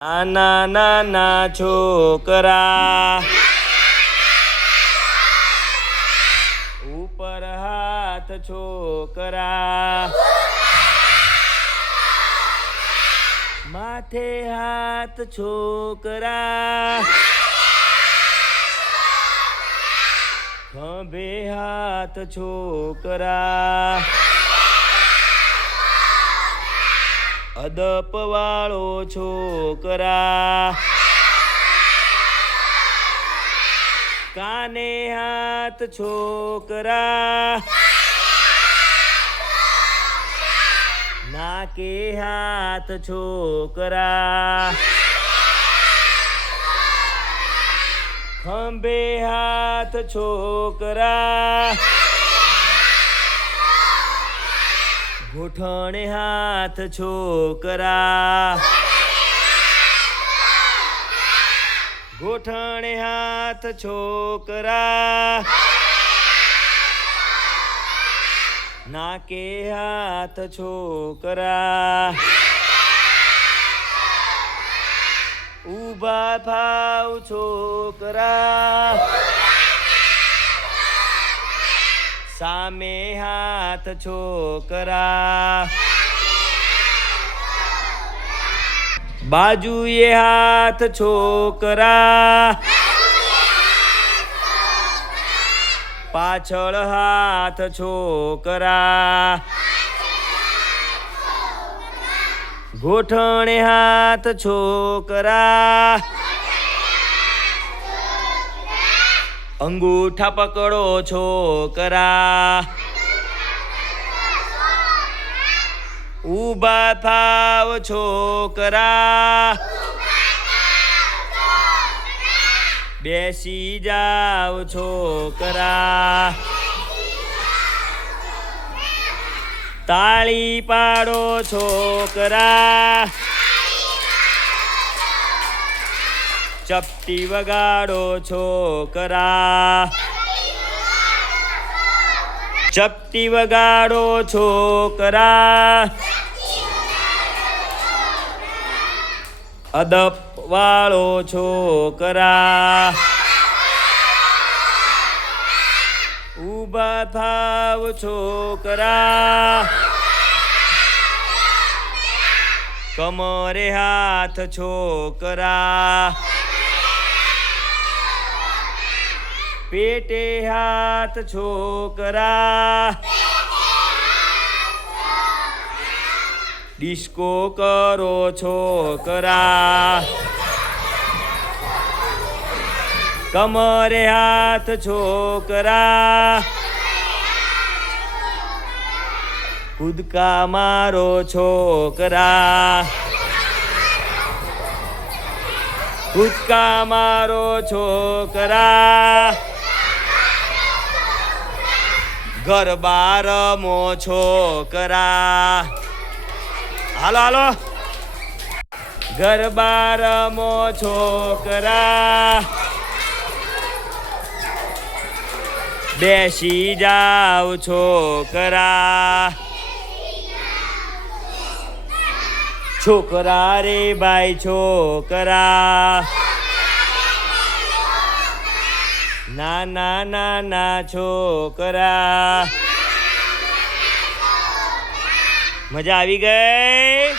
નાના નાના છોકરા ઉપર હાથ છોકરા માથે હાથ છોકરા ખભે હાથ છોકરા અદપ વાળો છોકરા કાને હાથ છોકરા નાકે હાથ છોકરા ખંભે હાથ છોકરા ઘૂંટણે હાથ છોકરા ઘૂંટણે હાથ છોકરા નાકે હાથ છોકરા ઊભા થાવ છોકરા સામે હાથ છોકરા બાજુએ હાથ છોકરા પાછળ હાથ છોકરા ઘૂંટણે હાથ છોકરા અંગૂઠા પકડો છોકરા ઊભા થાવ છોકરા બેસી જાવ છોકરા તાળી પાડો છોકરા ચપટી વગાડો છોકરા ચપટી વગાડો છોકરા અદપ વાળો છોકરા ઊભા થાવ છોકરા કમરે હાથ છોકરા પેટે હાથ છોકરા ડિસ્કો કરો છોકરા કમરે હાથ છોકરા કૂદકા મારો છોકરા કૂદકા મારો છોકરા ગરબા રમો છોકરા હાલો હાલો ગરબા રમો છોકરા બેસી જાવ છોકરા છોકરા રે ભાઈ છોકરા નાના નાના છોકરા મજા આવી ગઈ.